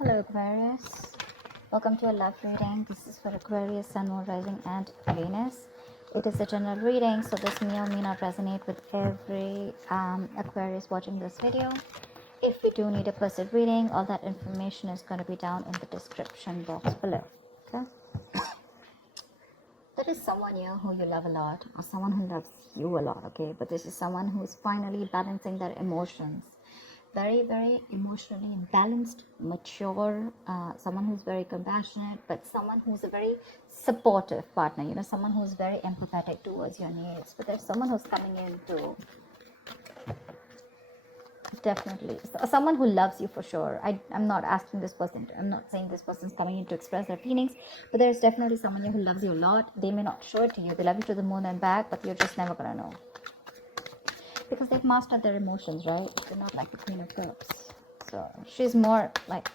Hello Aquarius, welcome to a love reading. This is for Aquarius, Sun, Moon, Rising and Venus. It is a general reading, so this may or may not resonate with every Aquarius watching this video. If you do need a personal reading, all that information is going to be down in the description box below. Okay, there is someone here who you love a lot, or someone who loves you a lot, okay, but this is someone who is finally balancing their emotions. Very emotionally balanced, mature, someone who's very compassionate, but someone who's a very supportive partner, someone who's very empathetic towards your needs. But there's someone who's coming in to definitely, someone who loves you for sure. I'm not asking this person, I'm not saying this person's coming in to express their feelings, but there's definitely someone here who loves you a lot. They may not show it to you, they love you to the moon and back, but you're just never gonna know, because they've mastered their emotions, right? They're not like the Queen of Cups. So she's more like,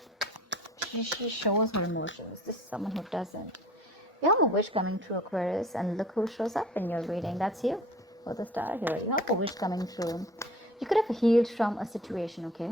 she shows her emotions. This is someone who doesn't. You have a wish coming through, Aquarius, and look who shows up in your reading. That's you, for the star here. You have a wish coming through. You could have healed from a situation, okay?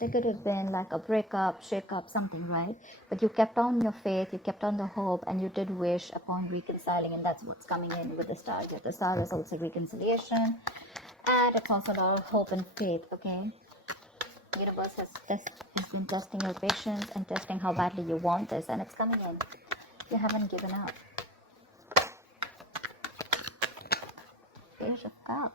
There could have been like a breakup, shake-up, something, right? But you kept on your faith, you kept on the hope, and you did wish upon reconciling, and that's what's coming in with the star here. The star is also reconciliation, and it's also a lot of hope and faith, okay? Universe has been testing your patience and testing how badly you want this, and it's coming in. You haven't given up. Page of Cups.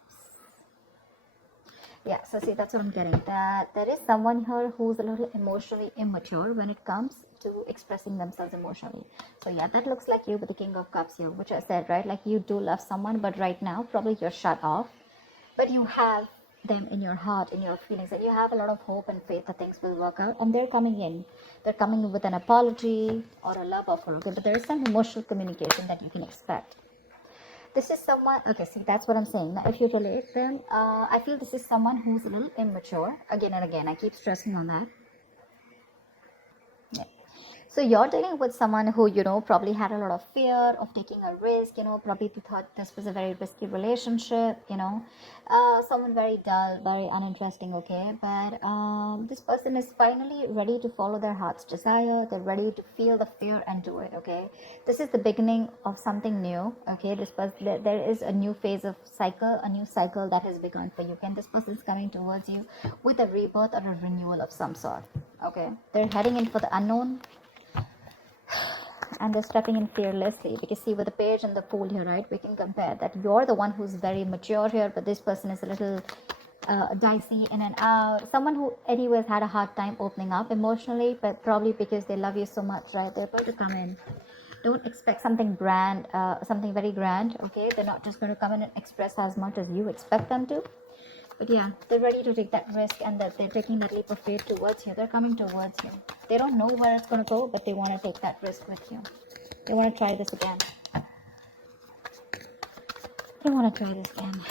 Yeah, so see, that's what I'm getting. That there is someone here who's a little emotionally immature when it comes to expressing themselves emotionally. So yeah, that looks like you with the King of Cups here, which I said, right? Like you do love someone, but right now probably you're shut off. But you have them in your heart, in your feelings, and you have a lot of hope and faith that things will work out. And they're coming in. They're coming in with an apology or a love offer, okay? But there is some emotional communication that you can expect. This is someone, okay, see, that's what I'm saying. Now, if you relate them, I feel this is someone who's a little immature. Again and again, I keep stressing on that. Yeah. So you're dealing with someone who, probably had a lot of fear of taking a risk, probably thought this was a very risky relationship, someone very dull, very uninteresting, okay? But this person is finally ready to follow their heart's desire. They're ready to feel the fear and do it, okay? This is the beginning of something new, okay? This person, there is a new phase of cycle, a new cycle that has begun for you. And this person is coming towards you with a rebirth or a renewal of some sort, okay? They're heading in for the unknown, and they're stepping in fearlessly, because see, with the page and the fool here, right, we can compare that you're the one who's very mature here, but this person is a little dicey in and out, someone who anyways had a hard time opening up emotionally, but probably because they love you so much, right? They're about to come in. Don't expect something grand, something very grand, okay? They're not just going to come in and express as much as you expect them to. But yeah, they're ready to take that risk, and that they're taking that leap of faith towards you. They're coming towards you. They don't know where it's going to go, but they want to take that risk with you. They want to try this again. They want to try this again.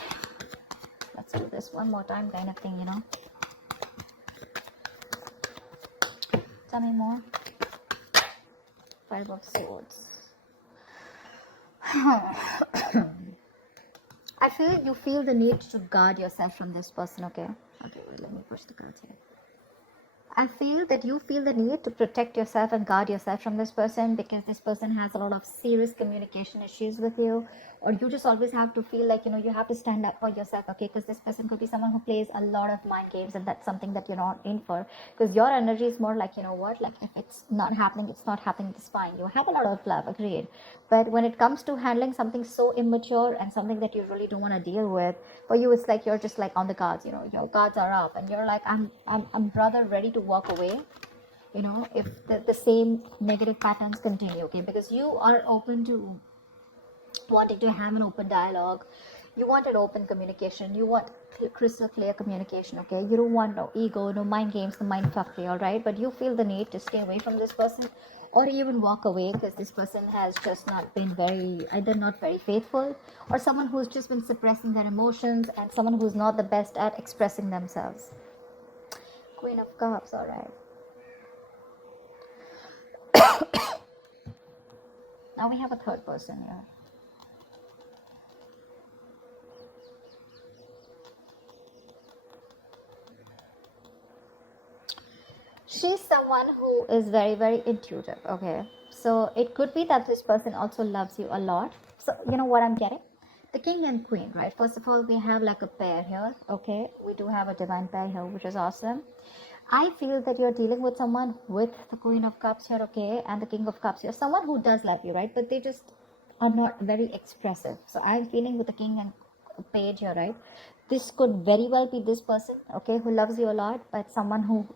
Let's do this one more time, kind of thing, Tell me more. Five of Swords. I feel you feel the need to guard yourself from this person, okay? Okay, well, let me push the cards here. I feel that you feel the need to protect yourself and guard yourself from this person, because this person has a lot of serious communication issues with you, or you just always have to feel like, you have to stand up for yourself, okay? Because this person could be someone who plays a lot of mind games, and that's something that you're not in for, because your energy is more like, like if it's not happening, it's not happening, it's fine. You have a lot of love, agreed, but when it comes to handling something so immature and something that you really don't want to deal with, for you it's like you're just like on the guards, your guards are up, and you're like, I'm rather ready to walk away, if the same negative patterns continue, okay? Because you are open to wanting to have an open dialogue. You want an open communication. You want crystal clear communication, okay? You don't want no ego, no mind games, no mind fuckery, all right? But you feel the need to stay away from this person, or even walk away, because this person has just not been either not very faithful, or someone who's just been suppressing their emotions, and someone who's not the best at expressing themselves. Queen of Cups, all right. Now we have a third person here. She's someone who is very, very intuitive. Okay, so it could be that this person also loves you a lot. So you know what I'm getting? The king and queen, right? First of all, we have like a pair here. Okay, we do have a divine pair here, which is awesome. I feel that you're dealing with someone with the Queen of Cups here, okay, and the King of Cups here. Someone who does love you, right? But they just are not very expressive. So I'm feeling with the King and Page here, right? This could very well be this person, okay, who loves you a lot, but someone who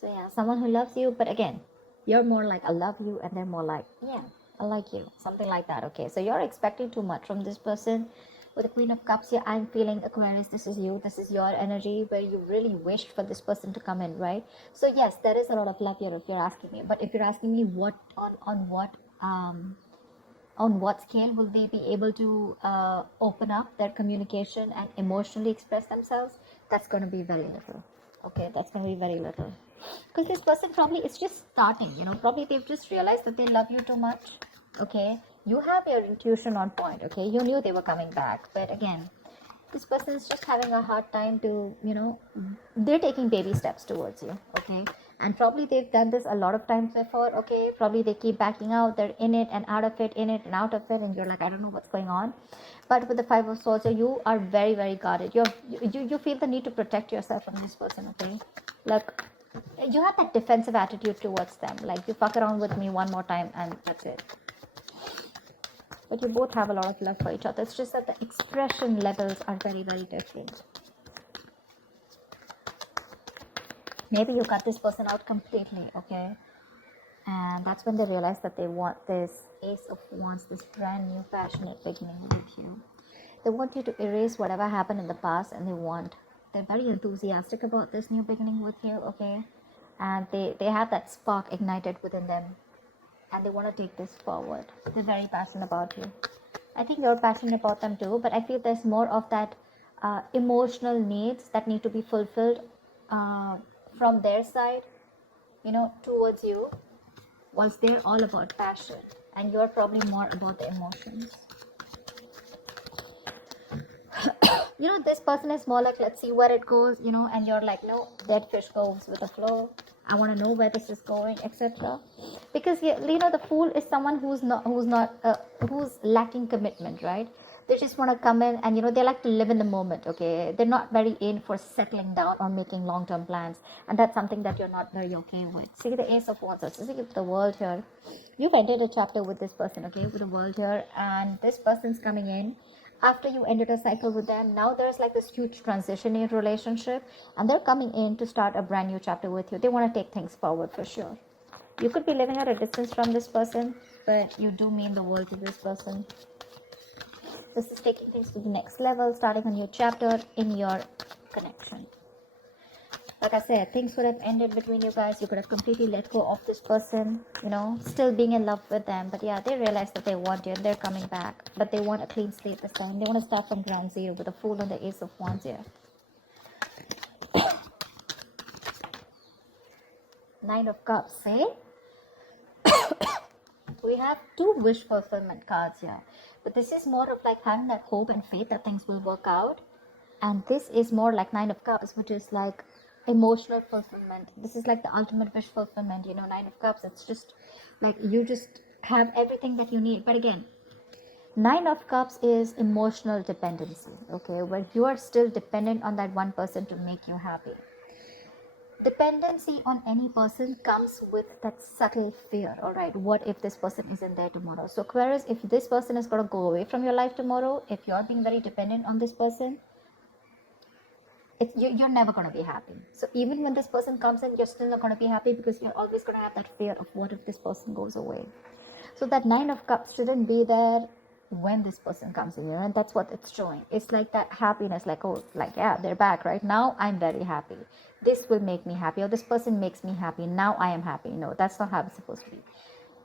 so yeah, someone who loves you, but again, you're more like I love you, and they're more like yeah, I like you, something like that. Okay, so you're expecting too much from this person. With the Queen of Cups here, I'm feeling Aquarius. This is you. This is your energy where you really wished for this person to come in, right? So yes, there is a lot of love here if you're asking me. But if you're asking me what on what scale will they be able to open up their communication and emotionally express themselves, that's going to be very little. Okay, that's going to be very little, because this person probably is just starting, probably they've just realized that they love you too much. Okay, you have your intuition on point. Okay, you knew they were coming back, but again, this person is just having a hard time to, they're taking baby steps towards you. Okay, and probably they've done this a lot of times before. Okay, probably they keep backing out, they're in it and out of it, in it and out of it, and you're like, I don't know what's going on. But with the Five of Swords, you are very, very guarded. You feel the need to protect yourself from this person. Okay, like you have that defensive attitude towards them, like you fuck around with me one more time and that's it. But you both have a lot of love for each other. It's just that the expression levels are very, very different. Maybe you cut this person out completely, okay? And that's when they realize that they want this Ace of Wands, this brand new passionate beginning with you. They want you to erase whatever happened in the past, and they're very enthusiastic about this new beginning with you, okay? And they have that spark ignited within them, and they want to take this forward. They're very passionate about you. I think you're passionate about them too, but I feel there's more of that emotional needs that need to be fulfilled from their side, towards you, whilst they're all about passion, and you're probably more about the emotions. This person is more like, let's see where it goes, and you're like, no, dead fish goes with the flow. I want to know where this is going, etc. Because the fool is someone who's lacking commitment, right? They just want to come in and they like to live in the moment. Okay, they're not very in for settling down or making long-term plans, and that's something that you're not very okay with. See the Ace of Wands. See the World here. You've entered a chapter with this person, okay, with the World here, and this person's coming in after you ended a cycle with them. Now there's like this huge transition in your relationship, and they're coming in to start a brand new chapter with you. They want to take things forward for sure. You could be living at a distance from this person, but you do mean the world to this person. This is taking things to the next level, starting a new chapter in your connection. Like I said, things would have ended between you guys. You could have completely let go of this person, still being in love with them. But yeah, they realize that they want you and they're coming back. But they want a clean slate this time. They want to start from ground zero with the Fool and the Ace of Wands here. Nine of Cups, eh? We have two wish fulfillment cards here. But this is more of like having that hope and faith that things will work out. And this is more like Nine of Cups, which is like emotional fulfillment. This is like the ultimate wish fulfillment. Nine of Cups, it's just like you just have everything that you need. But again, Nine of Cups is emotional dependency, okay, where you are still dependent on that one person to make you happy. Dependency on any person comes with that subtle fear. All right, what if this person isn't there tomorrow? So Aquarius, if this person is going to go away from your life tomorrow, if you're being very dependent on this person, you're never going to be happy. So even when this person comes in, you're still not going to be happy, because you're always going to have that fear of what if this person goes away. So that Nine of Cups shouldn't be there when this person comes in, and that's what it's showing. It's like that happiness, like, oh, like, yeah, they're back right now, I'm very happy, this will make me happy, or this person makes me happy, now I am happy. No, that's not how it's supposed to be.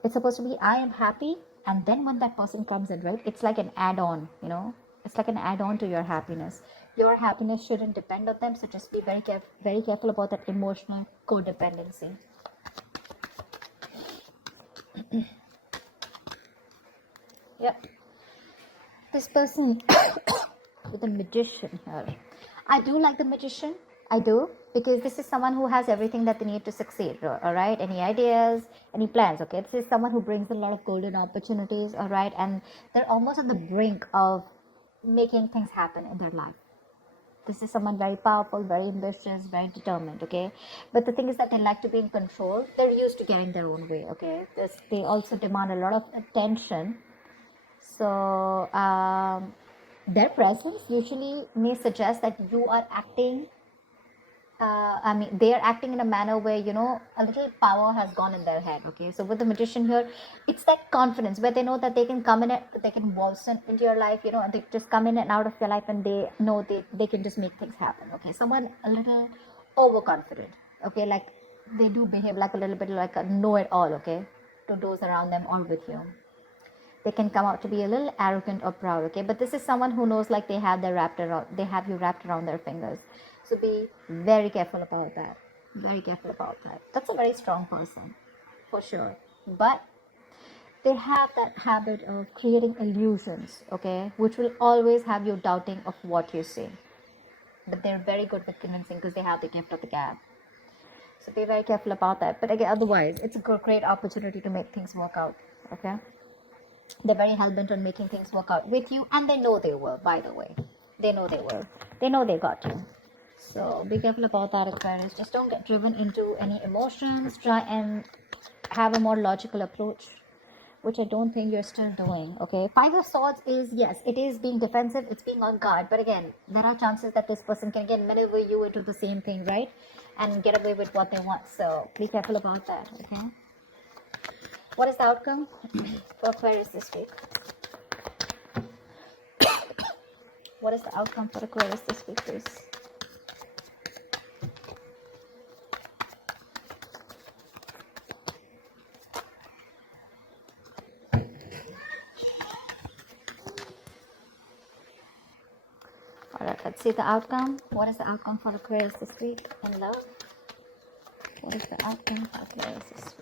It's supposed to be, I am happy, and then when that person comes in, right, it's like an add-on. It's like an add-on to your happiness. Your happiness shouldn't depend on them, so just be very careful about that emotional codependency. Yep. This person with the Magician here. I do like the Magician. I do, because this is someone who has everything that they need to succeed. All right, any ideas, any plans? Okay, this is someone who brings a lot of golden opportunities. All right, and they're almost on the brink of making things happen in their life. This is someone very powerful, very ambitious, very determined. Okay, but the thing is that they like to be in control. They're used to getting their own way. Okay, they also demand a lot of attention. So their presence usually may suggest that you are acting, I mean, they are acting in a manner where, a little power has gone in their head. Okay, so with the magician here, it's that confidence where they know that they can come in, they can waltz into your life, and they just come in and out of your life, and they know they can just make things happen. Okay, someone a little overconfident. Okay, like they do behave like a little bit like a know-it-all. Okay, to those around them or with you. They can come out to be a little arrogant or proud. Okay, but this is someone who knows like they have you wrapped around their fingers. So be very careful about that. Very careful about that. That's a very strong person, for sure. But they have that habit of creating illusions, okay, which will always have you doubting of what you see. But they're very good with convincing because they have the gift of the gab. So be very careful about that. But again, otherwise, it's a great opportunity to make things work out, okay? They're very hell-bent on making things work out with you, and they know they will, by the way. They know they will. They know they got you. So be careful about that, Aquarius. Just don't get driven into any emotions. Try and have a more logical approach, which I don't think you're still doing. Okay, Five of Swords is, yes, it is being defensive, it's being on guard, but again, there are chances that this person can again maneuver you into the same thing, right? And get away with what they want. So be careful about that. Okay, what is the outcome for Aquarius this week? What is the outcome for Aquarius this week, please? Alright, let's see the outcome. What is the outcome for Aquarius this week in love? What is the outcome for Aquarius this week?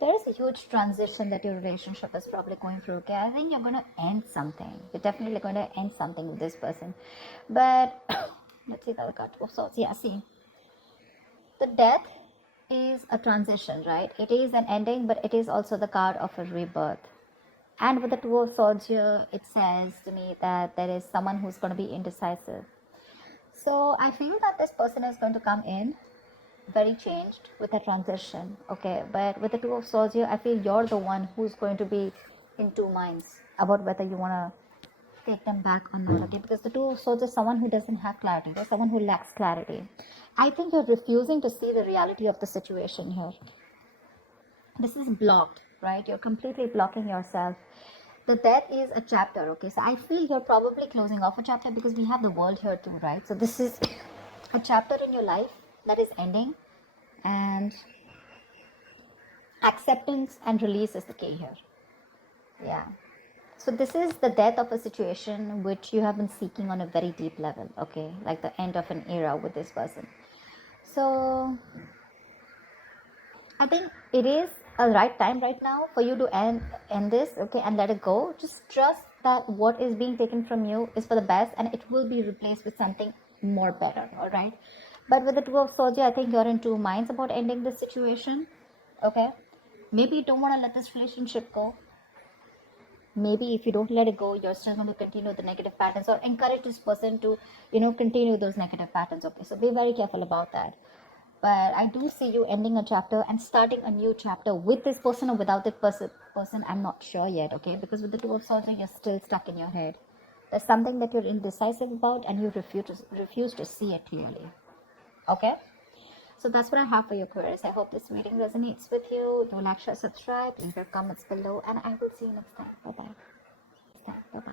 There is a huge transition that your relationship is probably going through. Okay, I think you're going to end something. You're definitely going to end something with this person. But let's see the other card. Oh, so yeah, see, the death is a transition, right? It is an ending, but it is also the card of a rebirth. And with the Two of Swords here, it says to me that there is someone who's going to be indecisive. So I feel that this person is going to come in very changed with a transition. Okay, but with the Two of Swords here, I feel you're the one who's going to be in two minds about whether you want to take them back or not. Okay, because the Two of Swords is someone who doesn't have clarity. There's someone who lacks clarity. I think you're refusing to see the reality of the situation here. This is blocked, right? You're completely blocking yourself. The death is a chapter. Okay, so I feel you're probably closing off a chapter because we have the world here too, right? So this is a chapter in your life that is ending, and acceptance and release is the key here. Yeah, so this is the death of a situation which you have been seeking on a very deep level. Okay, like the end of an era with this person. So I think it is a right time right now for you to end this, okay, and let it go. Just trust that what is being taken from you is for the best, and it will be replaced with something more better. All right, but with the Two of Swords, I think you're in two minds about ending this situation. Okay, maybe you don't want to let this relationship go. Maybe if you don't let it go, you're still going to continue the negative patterns, or encourage this person to, continue those negative patterns. Okay, so be very careful about that. But I do see you ending a chapter and starting a new chapter with this person or without that person. I'm not sure yet. Okay, because with the Two of Swords, you're still stuck in your head. There's something that you're indecisive about, and you refuse to see it clearly. Okay, so that's what I have for you, Aquarius. I hope this reading resonates with you. Do like, share, subscribe, leave your comments below, and I will see you next time. Bye bye.